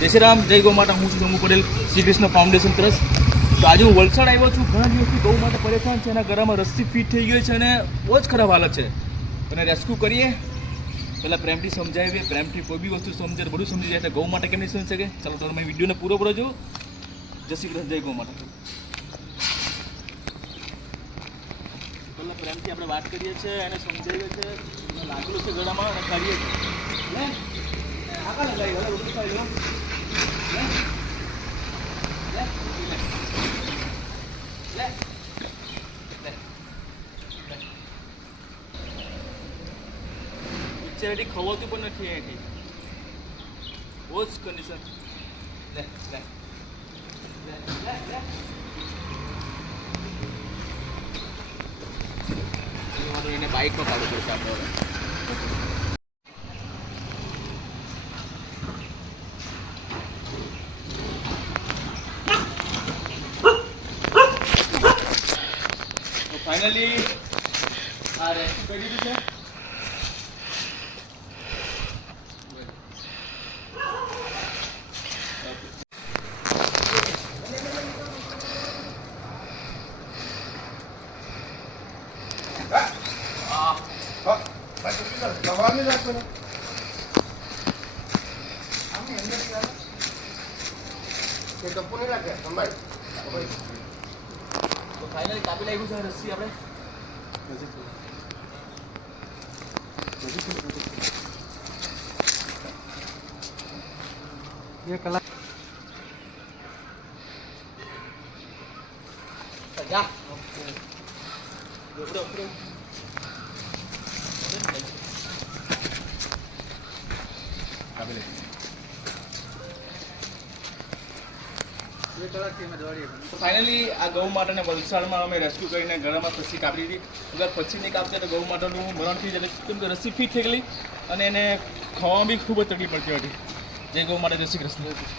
જય શ્રી રામ, જય ગૌ માતા. હું છું સમૂહ પટેલ, શ્રી કૃષ્ણ ફાઉન્ડેશન ટ્રસ્ટ. તો આજે હું વલસાડ આવ્યો છું. ઘણા દિવસથી ગૌ માતા પરેશાન છે, એના ગળામાં રસ્સી ફિટ થઈ ગઈ છે અને બહુ જ ખરાબ હાલત છે. અને રેસ્ક્યુ કરીએ, પહેલાં પ્રેમથી સમજાવીએ. પ્રેમથી કોઈ બી વસ્તુ સમજે તો બધું સમજી જાય. તો ગૌ માતા કેમ નહીં સમજી શકે? ચાલો તમે વિડીયોને પૂરો જો. જય શ્રી કૃષ્ણ, જય ગૌ માતા. પહેલાં પ્રેમથી આપણે વાત કરીએ છીએ, એને સમજાવીએ છીએ, લાગેલું છે ગળામાં અને કાઢીએ છીએ. આગળ લગાવી હવે બધું ખાઈ લો. બિચારી ખવાતું પણ નથી અહીંથી. બહુ જ કન્ડિશન. લે લે લે લે લે. એને બાઇકમાં કાઢવું પડશે આપણે હવે. ફાઇનલી આ રેસ્ક્યુ કરી દીધું છે. તો ફાઇનલી કાપી લાગ્યું છે રસ્સી આપણે. જા ફાઇનલી આ ગૌ માતાને વલસાડમાં અમે રેસ્ક્યુ કરીને ગળામાં રસ્સી કાપી દીધી. અગર પછી નહીં કાપતે તો ગૌ માતાનું મરણ થઈ જાય, કેમ કે રસ્સી ફિટ થઈ ગયેલી અને એને ખાવામાં બી ખૂબ જ તકલીફ પડતી હતી. જય ગૌ માતા, જય શ્રી કૃષ્ણ.